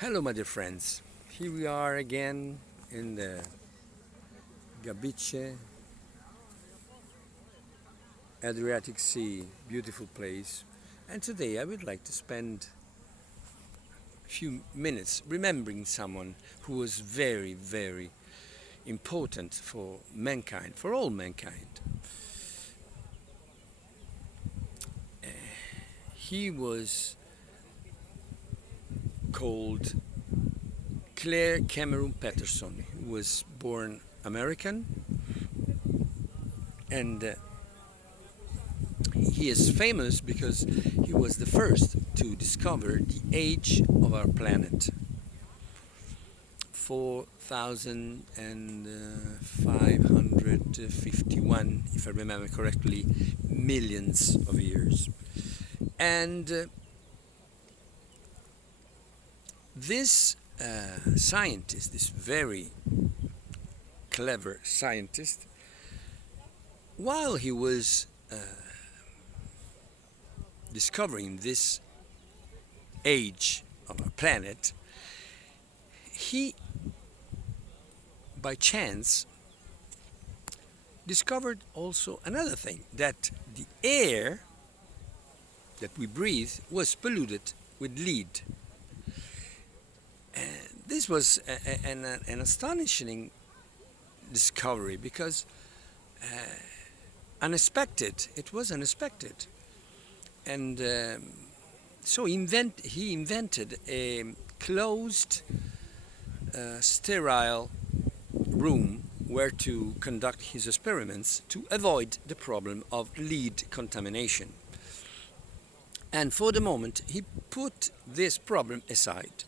Hello, my dear friends. Here we are again in the Gabice Adriatic Sea, beautiful place. And today I would like to spend a few minutes remembering someone who was very, very important for mankind, for all mankind. He was called Clair Cameron Patterson. He was born American, and he is famous because he was the first to discover the age of our planet. 4,551, if I remember correctly, millions of years. And this scientist, this very clever scientist, while he was discovering this age of our planet, he, by chance, discovered also another thing, that the air that we breathe was polluted with lead. And this was an astonishing discovery because it was unexpected. And so he invented a closed, sterile room where to conduct his experiments to avoid the problem of lead contamination. And for the moment, he put this problem aside.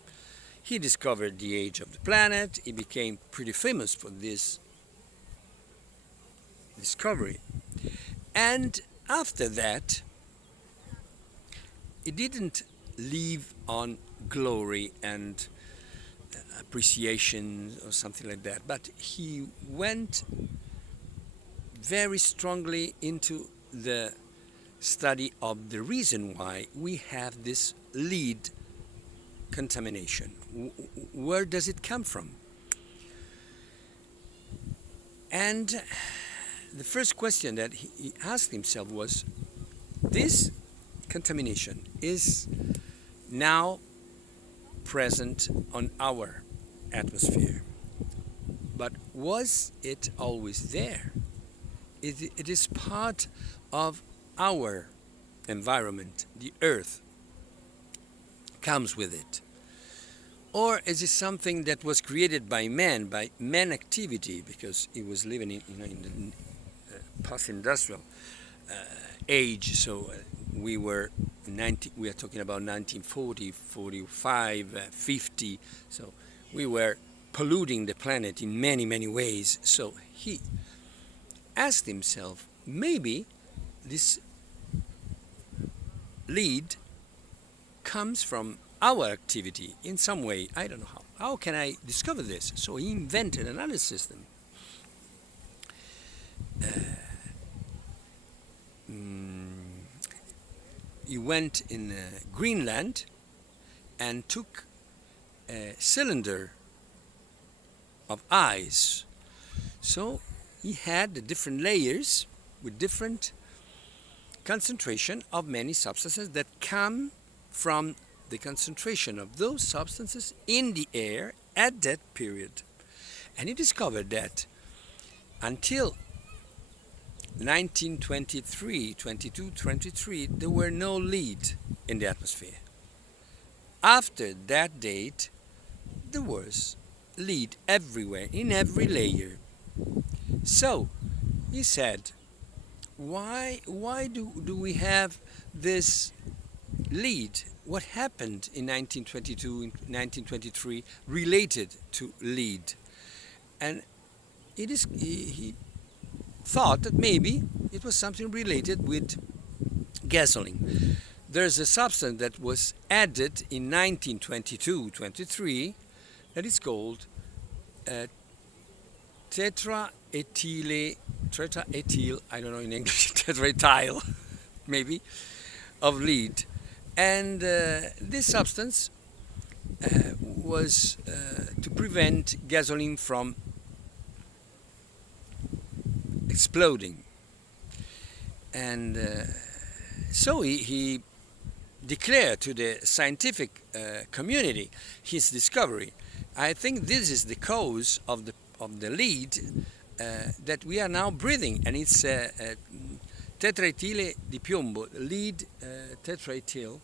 He discovered the age of the planet. He became pretty famous for this discovery. And after that, he didn't live on glory and appreciation or something like that, but he went very strongly into the study of the reason why we have this lead contamination. Where does it come from? And the first question that he asked himself was, this contamination is now present on our atmosphere, but was it always there? It is part of our environment. The earth comes with it. Or is it something that was created by man activity, because he was living in the post-industrial age. So we are talking about 1940, 45, 50. So we were polluting the planet in many, many ways. So he asked himself, maybe this lead comes from our activity in some way. I don't know how. How can I discover this? So he invented another system. He went in Greenland and took a cylinder of ice. So he had the different layers with different concentration of many substances that come from the concentration of those substances in the air at that period. And he discovered that until 1923, there were no lead in the atmosphere. After that date, there was lead everywhere, in every layer. So he said, why do we have this lead? What happened in 1922, in 1923 related to lead? And he thought that maybe it was something related with gasoline. There's a substance that was added in 1922-23 that is called tetraethyl, I don't know in English, tetraethyl, maybe, of lead. And this substance was to prevent gasoline from exploding. And so he declared to the scientific community his discovery. I think this is the cause of the lead that we are now breathing, and it's tetraethyl di piombo. Lead tetraethyl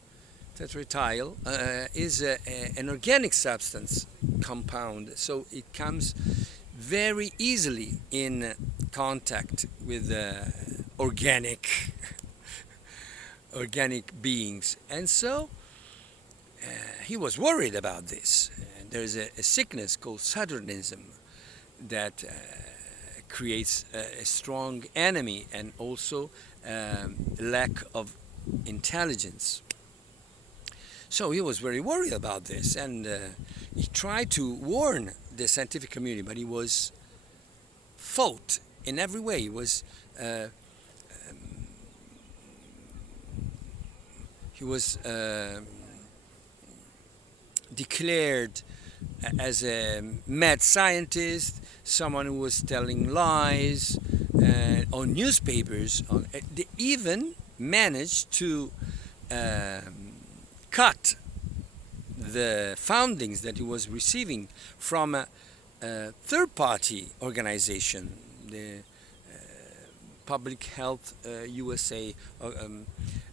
is an organic substance compound, so it comes very easily in contact with organic beings, and so he was worried about this. There's a sickness called Saturnism that creates a strong enemy and also lack of intelligence. So he was very worried about this, and he tried to warn the scientific community, but he was fought in every way. He was declared as a mad scientist, someone who was telling lies on newspapers. They even managed to cut the fundings that he was receiving from a third-party organization, the Public Health USA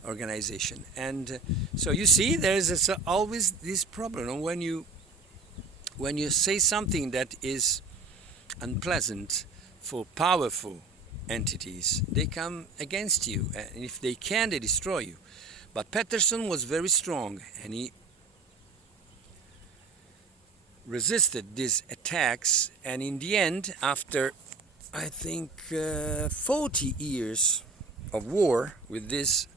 organization. And so you see, there's always this problem. And when you say something that is unpleasant for powerful entities, they come against you, and if they can, they destroy you. But Patterson was very strong, and he resisted these attacks, and in the end, after I think 40 years of war with these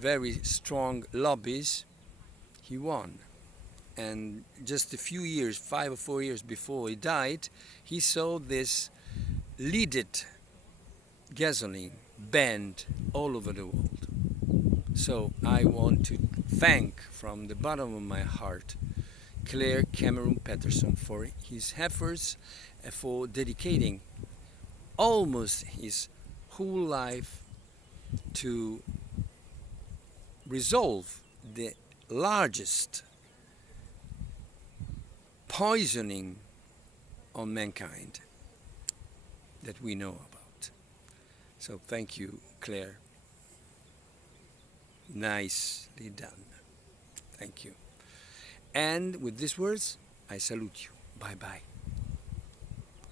very strong lobbies, he won. And just a few years, 5 or 4 years before he died, he saw this leaded gasoline banned all over the world. So I want to thank from the bottom of my heart Clair Cameron Patterson for his efforts, for dedicating almost his whole life to resolve the largest poisoning on mankind that we know about. So thank you, Claire. Nicely done. Thank you. And with these words, I salute you. Bye-bye.